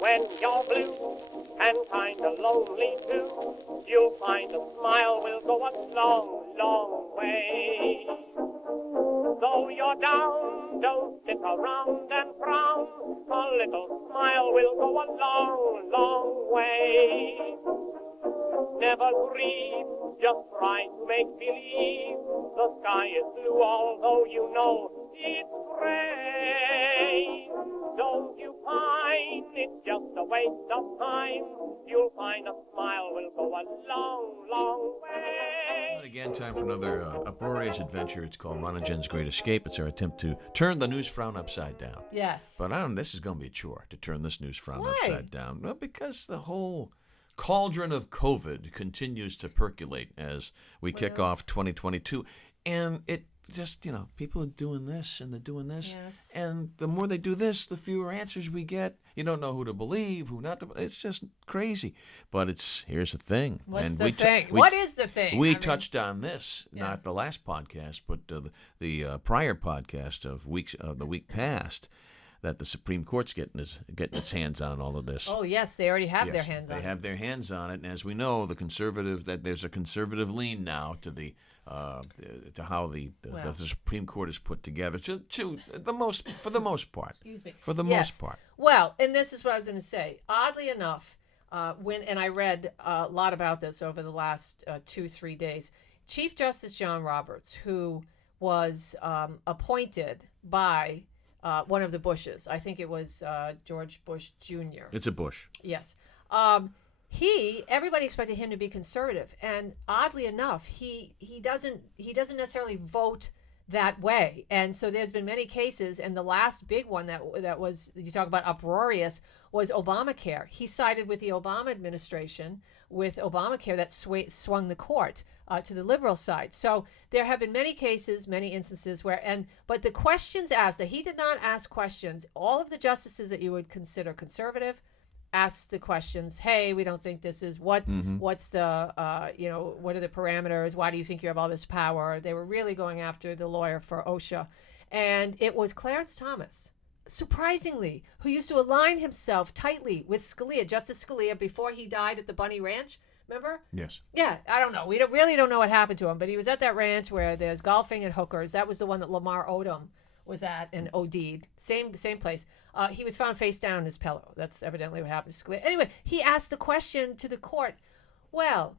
When you're blue and kinda lonely too, you'll find a smile will go a long, long way. Though you're down, don't sit around and frown. A little smile will go a long, long way. Never grieve, just try to make believe the sky is blue, although you know it's gray. Don't you find it's just a waste of time? You'll find a smile will go a long, long way. And again, time for another uproarious adventure. It's called Ron and Jen's Great Escape. It's our attempt to turn the news frown upside down. Yes. But I don't know, this is going to be a chore to turn this news frown Why? upside down. Well, because the whole cauldron of COVID continues to percolate as we kick off 2022. And it just, people are doing this and they're doing this. Yes. And the more they do this, the fewer answers we get. You don't know who to believe, who not to. It's just crazy. But here's the thing. What's the thing? What is the thing? We touched on this, not the last podcast, but the prior podcast of the week past, that the Supreme Court's getting its hands on all of this. Oh, yes, they already have their hands on it. They have their hands on it, and as we know, there's a conservative lean now to to how the Supreme Court is put together. For the most part. Excuse me. For the most part. Well, and this is what I was going to say. Oddly enough, and I read a lot about this over the last 2-3 days, Chief Justice John Roberts, who was appointed by one of the Bushes. I think it was George Bush Jr. It's a Bush. Yes. Everybody expected him to be conservative, and oddly enough, he doesn't necessarily vote that way. And so there's been many cases, and the last big one that was, you talk about uproarious, was Obamacare. He sided with the Obama administration with Obamacare that swung the court to the liberal side. So there have been many cases, many instances but the questions asked, that he did not ask questions. All of the justices that you would consider conservative asked the questions. Hey, we don't think this is what's the what are the parameters? Why do you think you have all this power? They were really going after the lawyer for OSHA, and it was Clarence Thomas, surprisingly, who used to align himself tightly with Scalia, Justice Scalia, before he died at the Bunny Ranch. Remember? Yes. Yeah, I don't know. We really don't know what happened to him, but he was at that ranch where there's golfing and hookers. That was the one that Lamar Odom was at and OD'd. Same place. He was found face down in his pillow. That's evidently what happened to Scalia. Anyway, he asked the question to the court, well,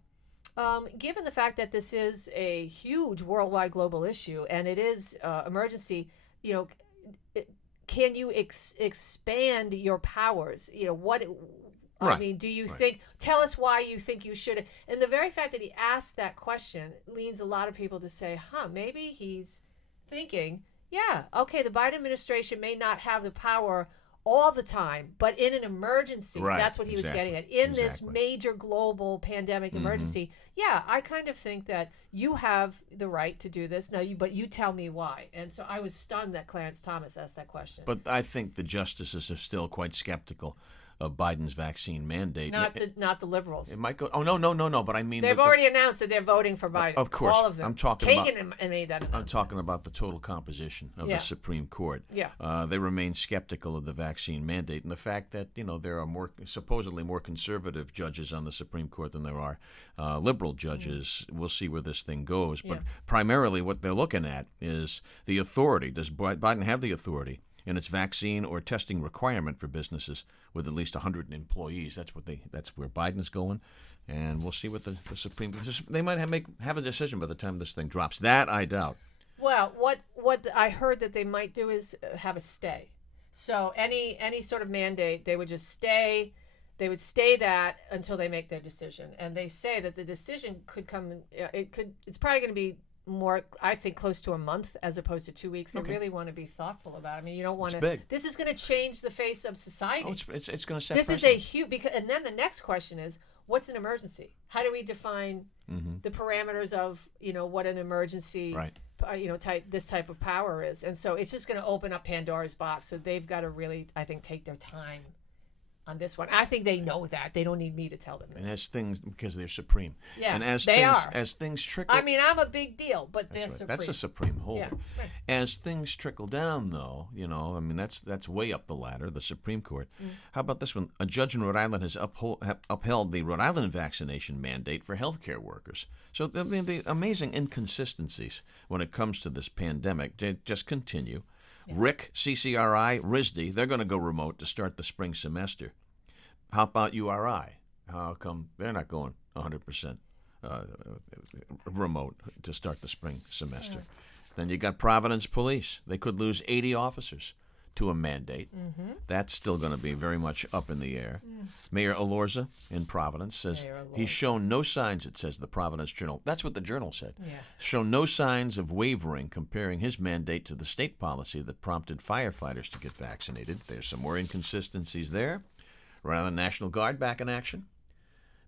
given the fact that this is a huge worldwide global issue and it is emergency, can you expand your powers? I mean, do you think, tell us why you think you should. And the very fact that he asked that question leads a lot of people to say, maybe he's thinking, yeah, okay, the Biden administration may not have the power all the time, but in an emergency, that's what he was getting at. In this major global pandemic emergency, I kind of think that you have the right to do this. But you tell me why. And so I was stunned that Clarence Thomas asked that question. But I think the justices are still quite skeptical of Biden's vaccine mandate. Not the liberals. It might go. Oh no! But I mean, they've already announced that they're voting for Biden. Of course, all of them. I'm talking Kagan made that announcement. I'm talking about the total composition of the Supreme Court. Yeah. They remain skeptical of the vaccine mandate and the fact that there are supposedly more conservative judges on the Supreme Court than there are liberal judges. We'll see where this thing goes, but primarily what they're looking at is the authority. Does Biden have the authority in its vaccine or testing requirement for businesses with at least 100 employees? That's where Biden's going, and we'll see what the Supreme. They might have a decision by the time this thing drops. That I doubt. Well, what I heard that they might do is have a stay. So any sort of mandate, they would just stay. They would stay that until they make their decision, and they say that the decision could come. It's probably going to be more, I think, close to a month as opposed to 2 weeks. They really want to be thoughtful about it. I mean, you don't want to. This is going to change the face of society. Oh, it's going to set. This is a huge and then the next question is, what's an emergency? How do we define the parameters of what an emergency this type of power is? And so it's just going to open up Pandora's box. So they've got to really, I think, take their time on this one. I think they know that. They don't need me to tell them that. And as things, because they're supreme. Yeah, and as they things, are. As things trickle. I mean, I'm a big deal, but That's they're right. supreme. That's a supreme holder. Yeah, right. As things trickle down, though, I mean, that's way up the ladder, the Supreme Court. How about this one? A judge in Rhode Island has upheld the Rhode Island vaccination mandate for healthcare workers. So, I mean, the amazing inconsistencies when it comes to this pandemic just continue. Yeah. RIC, CCRI, RISD, they're going to go remote to start the spring semester. How about URI? How come they're not going 100% remote to start the spring semester? Yeah. Then you got Providence Police. They could lose 80 officers to a mandate. That's still going to be very much up in the air. Mayor Alorza in Providence says he's shown no signs, it says the Providence Journal. That's what the Journal said. Yeah. Shown no signs of wavering, comparing his mandate to the state policy that prompted firefighters to get vaccinated. There's some more inconsistencies there. Rhode Island National Guard back in action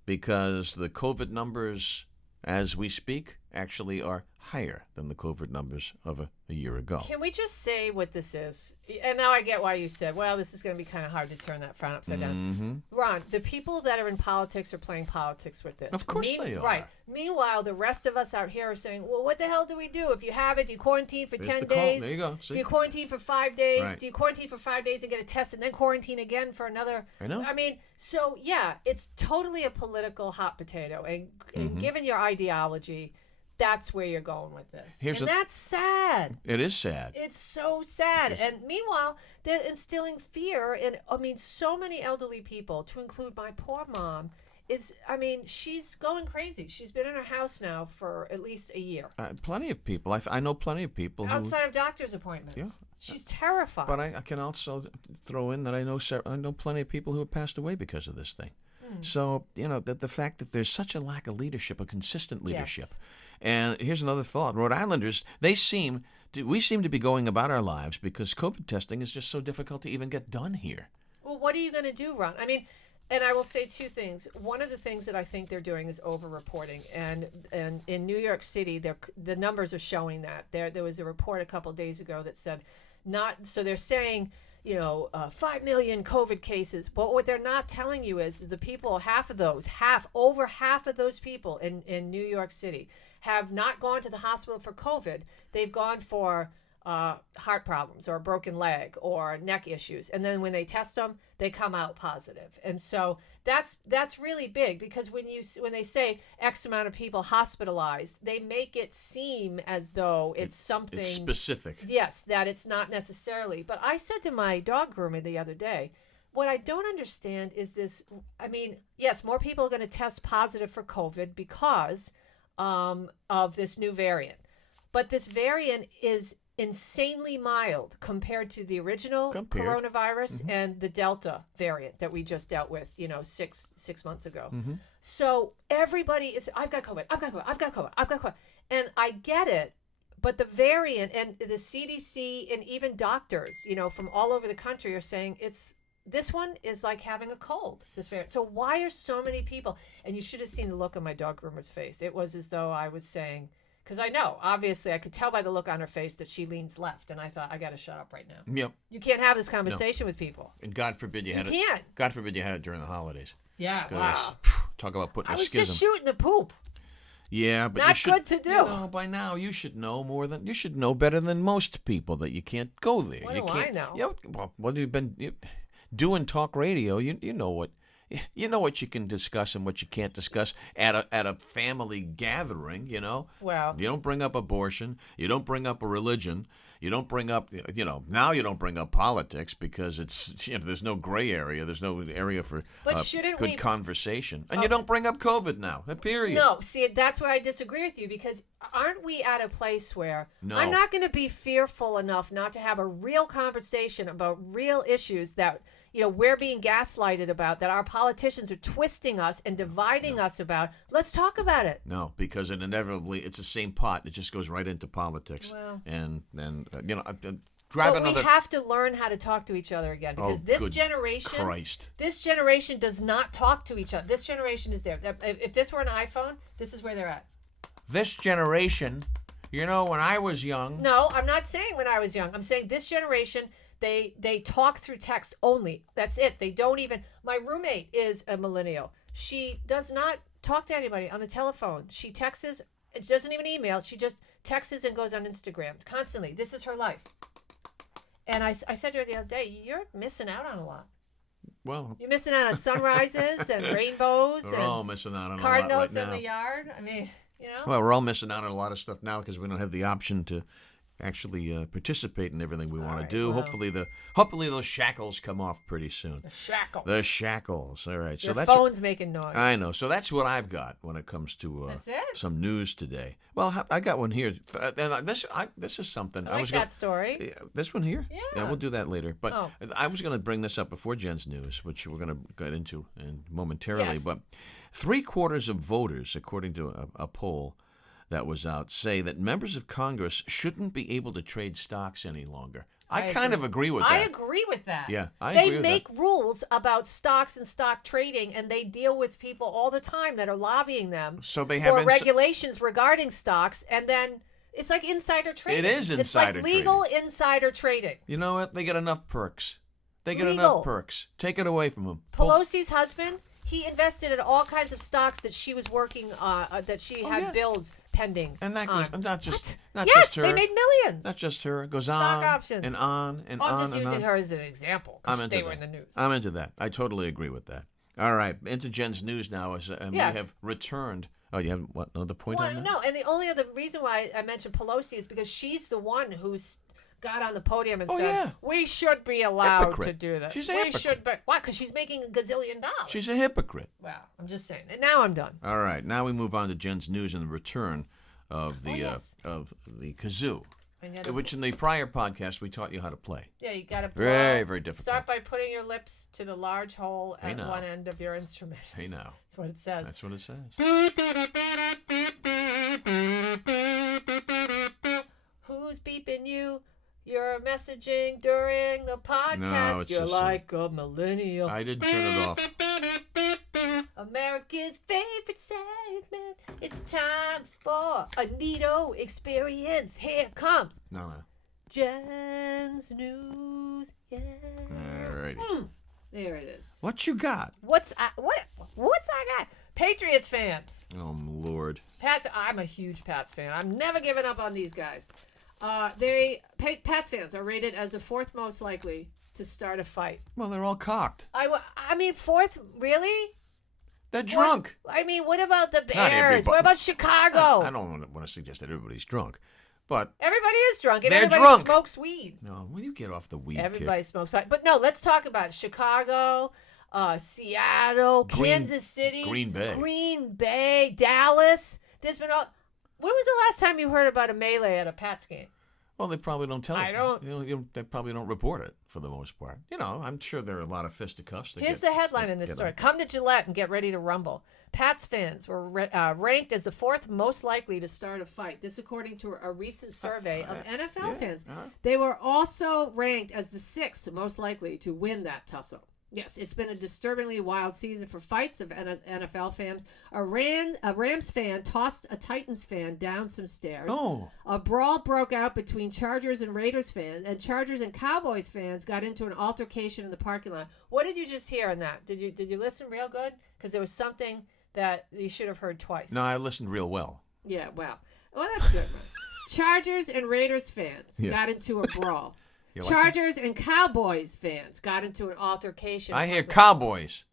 because the COVID numbers as we speak actually are higher than the COVID numbers of a year ago. Can we just say what this is? And now I get why you said, well, this is going to be kind of hard to turn that frown upside down. Ron, the people that are in politics are playing politics with this. Of course they are. Right. Meanwhile, the rest of us out here are saying, well, what the hell do we do? If you have it, do you quarantine for 10 days? There you go. See? Do you quarantine for 5 days? Right. Do you quarantine for 5 days and get a test and then quarantine again for another? I know. I mean, so yeah, it's totally a political hot potato. And given your ideology, that's where you're going with this. And that's sad. It is sad. It's so sad. And meanwhile, they're instilling fear in, so many elderly people, to include my poor mom, she's going crazy. She's been in her house now for at least a year. Plenty of people. I know plenty of people outside of doctor's appointments. Yeah. She's terrified. But I can also throw in that I know plenty of people who have passed away because of this thing. So, the fact that there's such a lack of leadership, a consistent leadership. Yes. And here's another thought. Rhode Islanders, we seem to be going about our lives because COVID testing is just so difficult to even get done here. Well, what are you going to do, Ron? I mean, and I will say two things. One of the things that I think they're doing is over-reporting. And in New York City, the numbers are showing that. There was a report a couple of days ago that said they're saying, 5 million COVID cases. But what they're not telling you is the people, over half of those people in New York City have not gone to the hospital for COVID. They've gone for heart problems or a broken leg or neck issues. And then when they test them, they come out positive. And so that's really big because when they say X amount of people hospitalized, they make it seem as though it's something it's specific. Yes, that it's not necessarily. But I said to my dog groomer the other day, what I don't understand is this. I mean, yes, more people are going to test positive for COVID because of this new variant. But this variant is insanely mild compared to the original coronavirus and the Delta variant that we just dealt with, 6 months ago. So everybody is, I've got COVID. And I get it, but the variant and the CDC and even doctors, from all over the country are saying this one is like having a cold, this variant. So why are so many people, and you should have seen the look on my dog groomer's face. It was as though I was saying, because I know, obviously, I could tell by the look on her face that she leans left, and I thought, I got to shut up right now. Yep. You can't have this conversation with people. And God forbid you had it. God forbid you had it during the holidays. Yeah, wow. Talk about putting a schism. I was just shooting the poop. Yeah, but not good to do. By now you should know better than most people that you can't go there. What do I know? Well, you've been doing talk radio. You know what. You know what you can discuss and what you can't discuss at a family gathering, Well, you don't bring up abortion. You don't bring up a religion. You don't bring up, now you don't bring up politics because it's, there's no gray area. There's no area for good conversation. And you don't bring up COVID now, period. No, see, that's where I disagree with you because aren't we at a place where I'm not going to be fearful enough not to have a real conversation about real issues that we're being gaslighted about, that our politicians are twisting us and dividing us about. Let's talk about it. No, because it's the same pot. It just goes right into politics. Well, and we have to learn how to talk to each other again because this generation does not talk to each other. This generation is there. If this were an iPhone, this is where they're at. This generation You know, when I was young. No, I'm not saying when I was young. I'm saying this generation, they talk through text only. That's it. They don't even. My roommate is a millennial. She does not talk to anybody on the telephone. She texts. It doesn't even email. She just texts and goes on Instagram constantly. This is her life. And I said to her the other day, you're missing out on a lot. Well, you're missing out on sunrises and rainbows. We're all missing out on a lot cardinals right now. in the yard. I mean, you know. Well, we're all missing out on a lot of stuff now because we don't have the option to actually participate in everything we want to do. Well. Hopefully those shackles come off pretty soon. The shackles. All right. So Your that's phone's making noise. I know. So that's what I've got when it comes to that's it? some news today. Well, I got one here. And this is something. I like that story. This one here? Yeah. We'll do that later. But I was going to bring this up before Jen's news, which we're going to get into momentarily. Yes. But 3/4 of voters, according to a poll that was out, say that members of Congress shouldn't be able to trade stocks any longer. I kind of agree with that. I agree with that. Yeah, I agree with that. They make rules about stocks and stock trading, and they deal with people all the time that are lobbying them so they have regulations regarding stocks, and then it's like insider trading. It is insider trading. It's like legal insider trading. You know what? They get enough perks. Take it away from them. Pelosi's husband, he invested in all kinds of stocks that she was working that she had bills pending. And that goes not just her. They made millions. Not just her. It goes Stock on options. and on and I'm on just and using on. her as an example because they were in the news. I'm into that. I totally agree with that. All right, into Jen's news now. We have returned. Oh, you have what? Another point on that? No, and the only other reason why I mentioned Pelosi is because she's the one who's got on the podium and said, we should be allowed to do this. She's a hypocrite. Why? Because she's making $1 gazillion. She's a hypocrite. Well, I'm just saying. And now I'm done. All right, now we move on to Jen's news and the return of the kazoo, which in the prior podcast we taught you how to play. Yeah, you got to very, very difficult. Start by putting your lips to the large hole at one end of your instrument. Hey now. That's what it says. That's what it says. Who's beeping you? You're messaging during the podcast. No, You're like a millennial. I didn't turn it off. America's favorite segment. It's time for a neato experience. Here it comes. No. Jen's news. Yeah. Alrighty. There it is. What you got? What's I got? Patriots fans. Oh Lord. I'm a huge Pats fan. I'm never giving up on these guys. Pats fans are rated as the 4th most likely to start a fight. Well, they're all cocked. I mean, 4th, really? They're drunk. I mean, what about the Bears? What about Chicago? I don't want to suggest that everybody's drunk, but everybody is drunk, and they're everybody drunk. smokes weed. No, will you get off the weed? Everybody smokes weed. But no, let's talk about it. Chicago, Seattle, Kansas City, Green Bay, Dallas. There's been all. When was the last time you heard about a melee at a Pats game? Well, they probably don't tell it. I don't. They probably don't report it for the most part. I'm sure there are a lot of fisticuffs. Here's the headline in this story. Come to Gillette and get ready to rumble. Pats fans were ranked as the 4th most likely to start a fight. This according to a recent survey of NFL fans. They were also ranked as the 6th most likely to win that tussle. Yes, it's been a disturbingly wild season for fights of NFL fans. A Rams fan tossed a Titans fan down some stairs. Oh. A brawl broke out between Chargers and Raiders fans, and Chargers and Cowboys fans got into an altercation in the parking lot. What did you just hear on that? Did you listen real good? Because there was something that you should have heard twice. No, I listened real well. Yeah, wow. Well, that's good, man. Chargers and Raiders fans got into a brawl. Chargers and Cowboys fans got into an altercation. I hear Cowboys.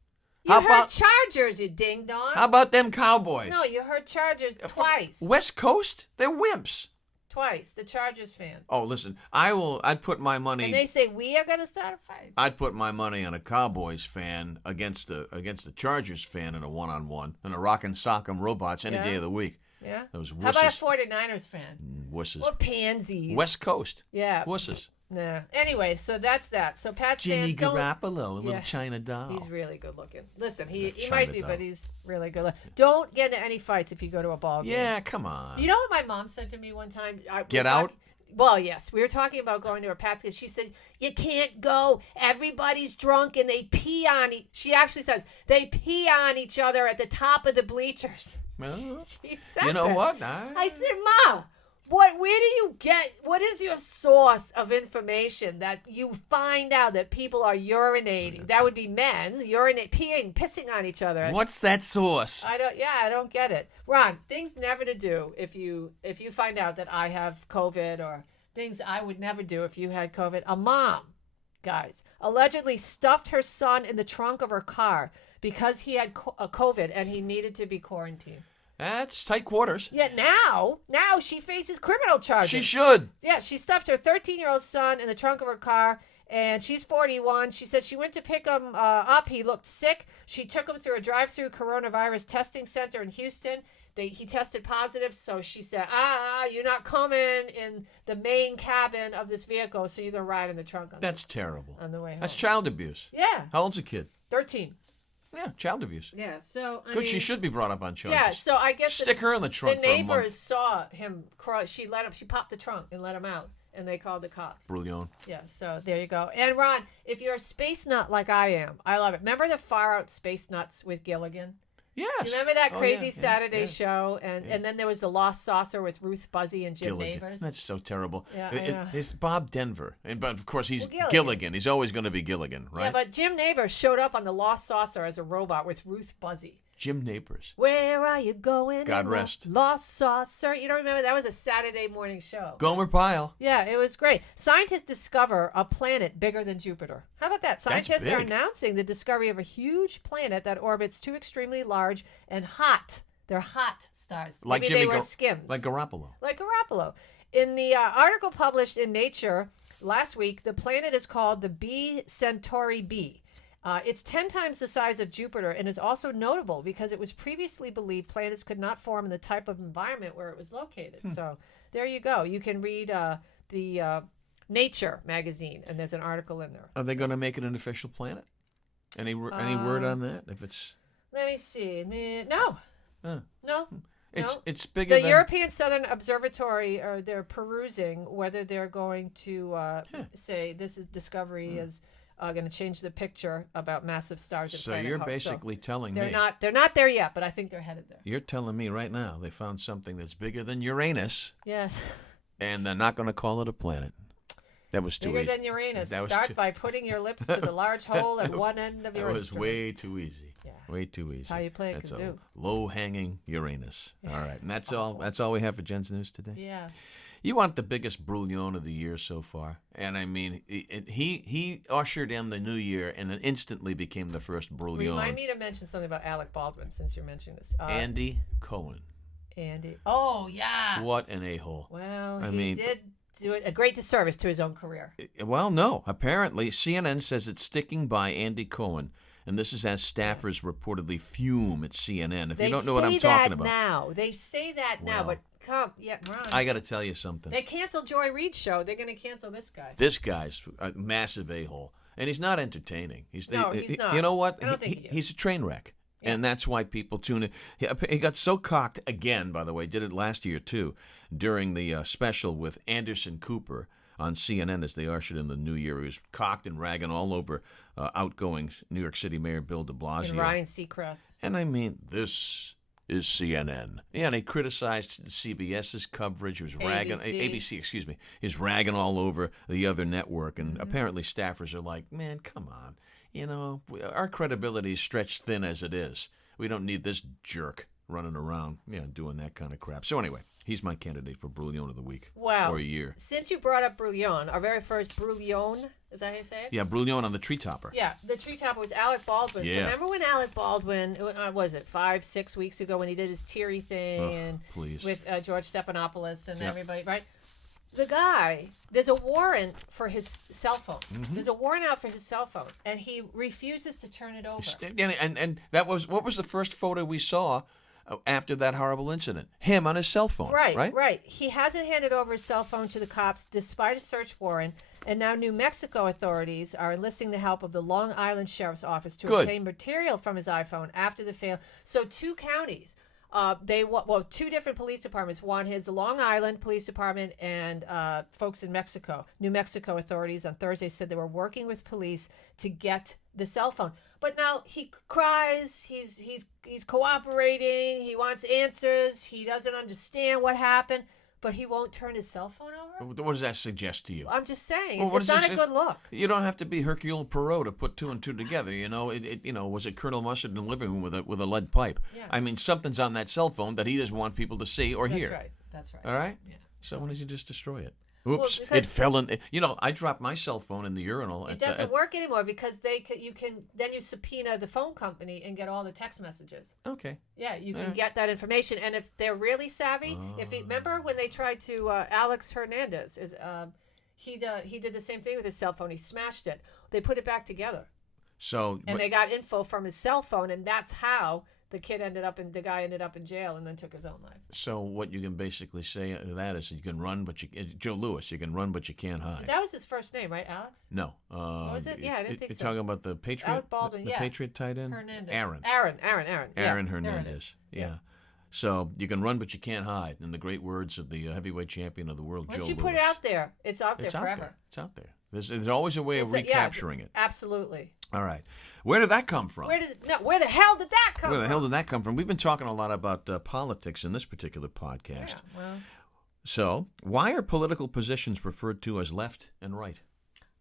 You heard Chargers, you ding-dong. How about them Cowboys? No, you heard Chargers twice. West Coast? They're wimps. Twice, the Chargers fan. Oh, listen, I'd put my money. And they say, we are going to start a fight. I'd put my money on a Cowboys fan against the Chargers fan in a one-on-one, and a rockin' sock'em robots any day of the week. Yeah? Those wusses. How about a 49ers fan? Wusses. Or pansies. West Coast. Yeah. Wusses. Nah. Anyway, so that's that. So Pats Jimmy fans Garoppolo, a little China doll. He's really good looking. Listen, he might be, but he's really good looking. Don't get into any fights if you go to a ball game. Yeah, come on. You know what my mom said to me one time? Get out? Well, yes. We were talking about going to a Pats game. She said, you can't go. Everybody's drunk and they pee on she actually says, they pee on each other at the top of the bleachers. Well, She said you know that. what? I said, Ma, Where do you get, what is your source of information that you find out that people are urinating? That would be men, peeing, pissing on each other. What's that source? I don't get it. Ron, things never to do if you find out that I have COVID, or things I would never do if you had COVID. A mom, guys, allegedly stuffed her son in the trunk of her car because he had COVID and he needed to be quarantined. That's tight quarters. Yeah, now she faces criminal charges. She should. Yeah, she stuffed her 13-year-old son in the trunk of her car, and she's 41. She said she went to pick him up. He looked sick. She took him through a drive-through coronavirus testing center in Houston. He tested positive, so she said, you're not coming in the main cabin of this vehicle, so you're going to ride in the trunk. That's terrible. On the way home. That's child abuse. Yeah. How old's the kid? 13. Yeah, child abuse. Yeah, so Good, she should be brought up on charges. Yeah, so I guess stick her in the trunk the for a month. neighbors saw him cry. She popped the trunk and let him out, and they called the cops. Brilliant. Yeah, so there you go. And Ron, if you're a space nut like I am, I love it. Remember the Far Out Space Nuts with Gilligan? Yes. You remember that crazy Saturday yeah. show? And then there was the Lost Saucer with Ruth Buzzy and Jim Gilligan. Nabors. That's so terrible. Yeah, It's Bob Denver. But of course, he's Gilligan. Gilligan. He's always going to be Gilligan, right? Yeah, but Jim Nabors showed up on the Lost Saucer as a robot with Ruth Buzzy. Jim Nabors. Where are you going? God rest. Lost Saucer. You don't remember? That was a Saturday morning show. Gomer Pyle. Yeah, it was great. Scientists discover a planet bigger than Jupiter. How about that? Scientists are announcing the discovery of a huge planet that orbits two extremely large and hot. They're hot stars. Like Maybe Jimmy they were Skims. Like Garoppolo. Like Garoppolo. In the article published in Nature last week, the planet is called the B Centauri b. It's 10 times the size of Jupiter and is also notable because it was previously believed planets could not form in the type of environment where it was located. So there you go. You can read the Nature magazine, and there's an article in there. Are they going to make it an official planet? Any word on that? If it's Let me see. No. No. It's bigger the than... European Southern Observatory, they're perusing whether they're going to say this discovery is going to change the picture about massive stars. So you're basically telling me they're not there yet, but I think they're headed there. You're telling me right now they found something that's bigger than Uranus. Yes. And they're not going to call it a planet. That was too bigger easy. Than Uranus. Start by putting your lips to the large hole at one end of your That was instrument. way too easy. Yeah. Way too easy. That's how you play a kazoo. Low-hanging Uranus. All right. And that's all. That's all we have for Jen's News today. Yeah. You want the biggest brouillon of the year so far. And I mean, he ushered in the new year and it instantly became the first brouillon. Remind me to mention something about Alec Baldwin since you're mentioning this. Andy Cohen. Andy. Oh, yeah. What an a-hole. Well, he did do a great disservice to his own career. Well, no. Apparently, CNN says it's sticking by Andy Cohen. And this is as staffers reportedly fume at CNN. If you don't know what I'm talking about. They say that now, but Ron. I got to tell you something. They canceled Joy Reid's show. They're going to cancel this guy. This guy's a massive a-hole. And he's not entertaining. He's not. You know what? I don't think he is. He's a train wreck. Yeah. And that's why people tune in. He got so cocked again, by the way, did it last year too, during the special with Anderson Cooper on CNN as they ushered in the new year. He was cocked and ragging all over outgoing New York City Mayor Bill de Blasio. And Ryan Seacrest. And I mean, this is CNN. Yeah, and he criticized CBS's coverage. He was ragging, ABC, excuse me. He was ragging all over the other network. And apparently staffers are like, man, come on. You know, our credibility is stretched thin as it is. We don't need this jerk running around, doing that kind of crap. So anyway, he's my candidate for Brouillon of the Week. Wow. Or a year. Since you brought up Brouillon, our very first Brouillon, is that how you say it? Yeah, Brouillon on the Tree Topper. Yeah, the Tree Topper was Alec Baldwin. Yeah. So remember when Alec Baldwin, was it 5-6 weeks ago when he did his teary thing with George Stephanopoulos and everybody, right? The guy, there's a warrant for his cell phone. Mm-hmm. There's a warrant out for his cell phone, and he refuses to turn it over. And that was, what was the first photo we saw after that horrible incident? Him on his cell phone. Right. He hasn't handed over his cell phone to the cops despite a search warrant, and now New Mexico authorities are enlisting the help of the Long Island Sheriff's Office to obtain material from his iPhone after the fail. So 2 counties. Two different police departments. One is the Long Island Police Department and folks in Mexico. New Mexico authorities on Thursday said they were working with police to get the cell phone. But now he cries. He's cooperating. He wants answers. He doesn't understand what happened. But he won't turn his cell phone over? What does that suggest to you? I'm just saying, Well, what it's does not it a say? good look. You don't have to be Hercule Poirot to put 2 and 2 together. Was it Colonel Mustard in the living room with a lead pipe? Yeah. I mean, something's on that cell phone that he doesn't want people to see or hear. That's right. All right? Yeah. So when does he just destroy it? Oops, Well, it fell in. I dropped my cell phone in the urinal. It doesn't work anymore because you subpoena the phone company and get all the text messages. Okay. Yeah, you can get that information, and if they're really savvy, remember when they tried to Alex Hernandez he did the same thing with his cell phone. He smashed it. They put it back together. They got info from his cell phone, and that's how the guy ended up in jail and then took his own life. So what you can basically say to that is you can run, but Joe Louis, you can run, but you can't hide. That was his first name, right, Alex? No. What was it? Yeah, I didn't think so. You're talking about the Patriot? Alec Baldwin, the Patriot tight end? Hernandez. Aaron. Aaron Hernandez. Yeah. So you can run, but you can't hide. In the great words of the heavyweight champion of the world, Joe Louis. Once you put it out there, it's out there forever. It's out there. There's always a way of recapturing it. Absolutely. All right. Where did that come from? Where the hell did that come from? Where the hell did that come from? We've been talking a lot about politics in this particular podcast. Yeah, well. So, why are political positions referred to as left and right?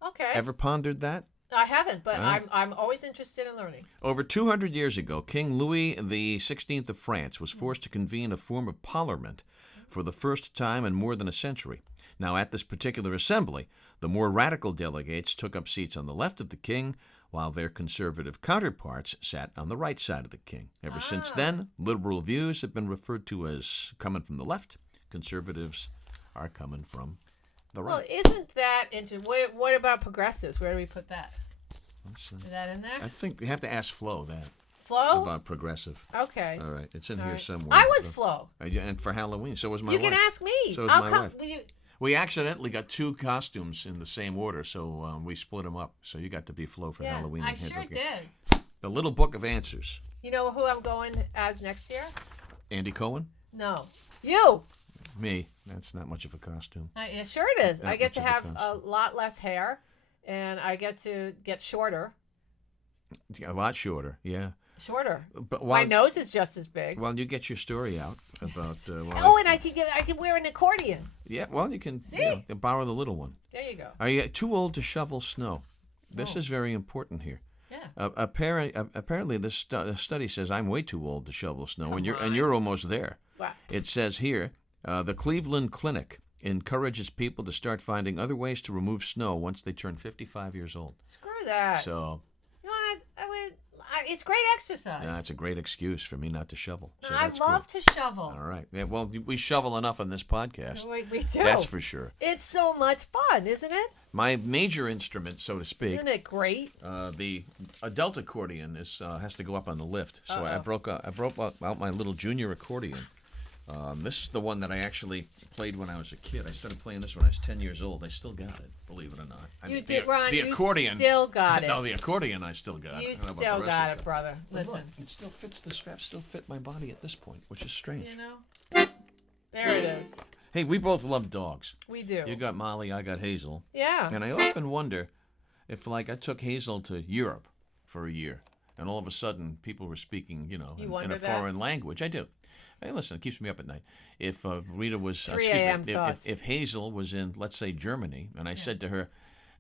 Okay. Ever pondered that? I haven't, but I'm always interested in learning. Over 200 years ago, King Louis XVI of France was forced to convene a form of parliament for the first time in more than a century. Now, at this particular assembly, the more radical delegates took up seats on the left of the king, while their conservative counterparts sat on the right side of the king. Ever since then, liberal views have been referred to as coming from the left. Conservatives are coming from the right. Well, isn't that interesting? What about progressives? Where do we put that? Is that in there? I think we have to ask Flo that. Flo? About progressive. Okay. All right. It's in here somewhere. I was Flo. And for Halloween. So was my wife. You can ask me. So was my wife. We accidentally got 2 costumes in the same order, so we split them up. So you got to be Flo for Halloween. I sure did. The Little Book of Answers. You know who I'm going as next year? Andy Cohen? No. You. Me. That's not much of a costume. Yeah, sure it is. I get to have a lot less hair, and I get to get shorter. A lot shorter, yeah. Shorter. But my nose is just as big. Well, you get your story out about. And I can wear an accordion. Yeah, well, you can borrow the little one. There you go. Are you too old to shovel snow? This is very important here. Yeah. Apparently, this study says I'm way too old to shovel snow, and you're almost there. Wow. It says here, the Cleveland Clinic encourages people to start finding other ways to remove snow once they turn 55 years old. Screw that. So. You know what? It's great exercise. Yeah, that's a great excuse for me not to shovel. So I love to shovel. All right. Yeah, well, we shovel enough on this podcast. We do. That's for sure. It's so much fun, isn't it? My major instrument, so to speak. Isn't it great? The adult accordion has to go up on the lift. So I broke out my little junior accordion. This is the one that I actually played when I was a kid. I started playing this when I was 10 years old. I still got it, believe it or not. Ron. The accordion. You still got it. No, the accordion I still got. You still got it, brother. Listen. Look, it still fits. The straps still fit my body at this point, which is strange. You know? There it is. Hey, we both love dogs. We do. You got Molly, I got Hazel. Yeah. And I often wonder if, I took Hazel to Europe for a year, and all of a sudden people were speaking, in a foreign language. I do. Hey, listen, it keeps me up at night. If Rita was, 3 a.m. if Hazel was in, let's say, Germany, and I said to her,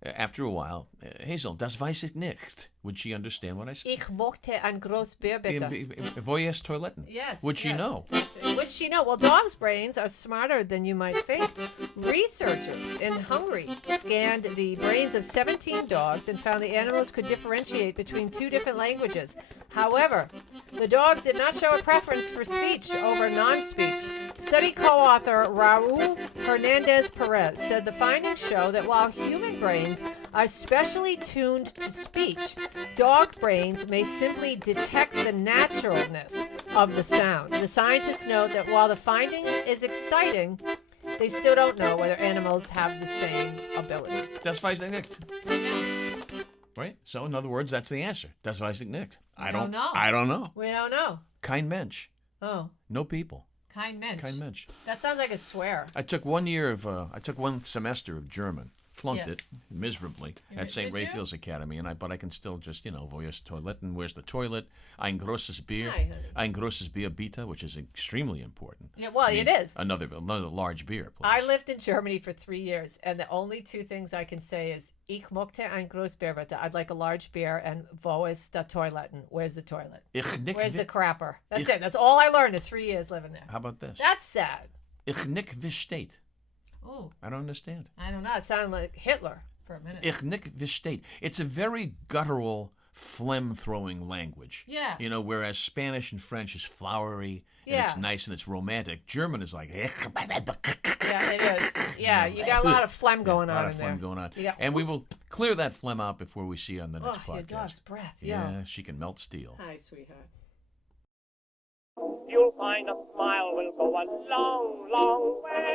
after a while, Hazel, das weiß ich nicht. Would she understand what I said? Ich möchte ein großes Bier, bitte. Wo ist Toiletten? Yes. Would she know? Would she know? Well, dogs' brains are smarter than you might think. Researchers in Hungary scanned the brains of 17 dogs and found the animals could differentiate between 2 different languages. However, the dogs did not show a preference for speech over non-speech. Study co-author Raul Hernandez Perez said the findings show that while human brains are specially tuned to speech, dog brains may simply detect the naturalness of the sound. The scientists note that while the finding is exciting, they still don't know whether animals have the same ability. Das weiß ich nicht. Right? So, in other words, that's the answer. Das weiß ich nicht. I don't know. I don't know. We don't know. Kein Mensch. Oh. No people. Kein Mensch. Kein Mensch. That sounds like a swear. I took one semester of German flunked Yes. it miserably at St. Did you? Raphael's Academy, but I can still just, wo ist Toilette and where's the toilet? Ein großes Bier. Hi, honey. Ein großes Bier bitte, which is extremely important. Yeah, well, it Means is. Another large beer, please. I lived in Germany for 3 years, and the only two things I can say is Ich möchte ein großes Bier bitte. I'd like a large beer, and wo ist der Toiletten? Where's the toilet? Where's the crapper? That's it. That's all I learned in 3 years living there. How about this? That's sad. Ich nick this state. Oh, I don't understand. I don't know. It sounded like Hitler for a minute. Ich nick this state. It's a very guttural, phlegm-throwing language. Yeah. Whereas Spanish and French is flowery, and Yeah. it's nice and it's romantic. German is like... Yeah, it is. Yeah, you got a lot of phlegm going a on lot in of phlegm there. going on. You got- And we will clear that phlegm out before we see you on the next Oh, your podcast. dog's breath. Yeah. She can melt steel. Hi, sweetheart. You'll find a smile will go a long, long way.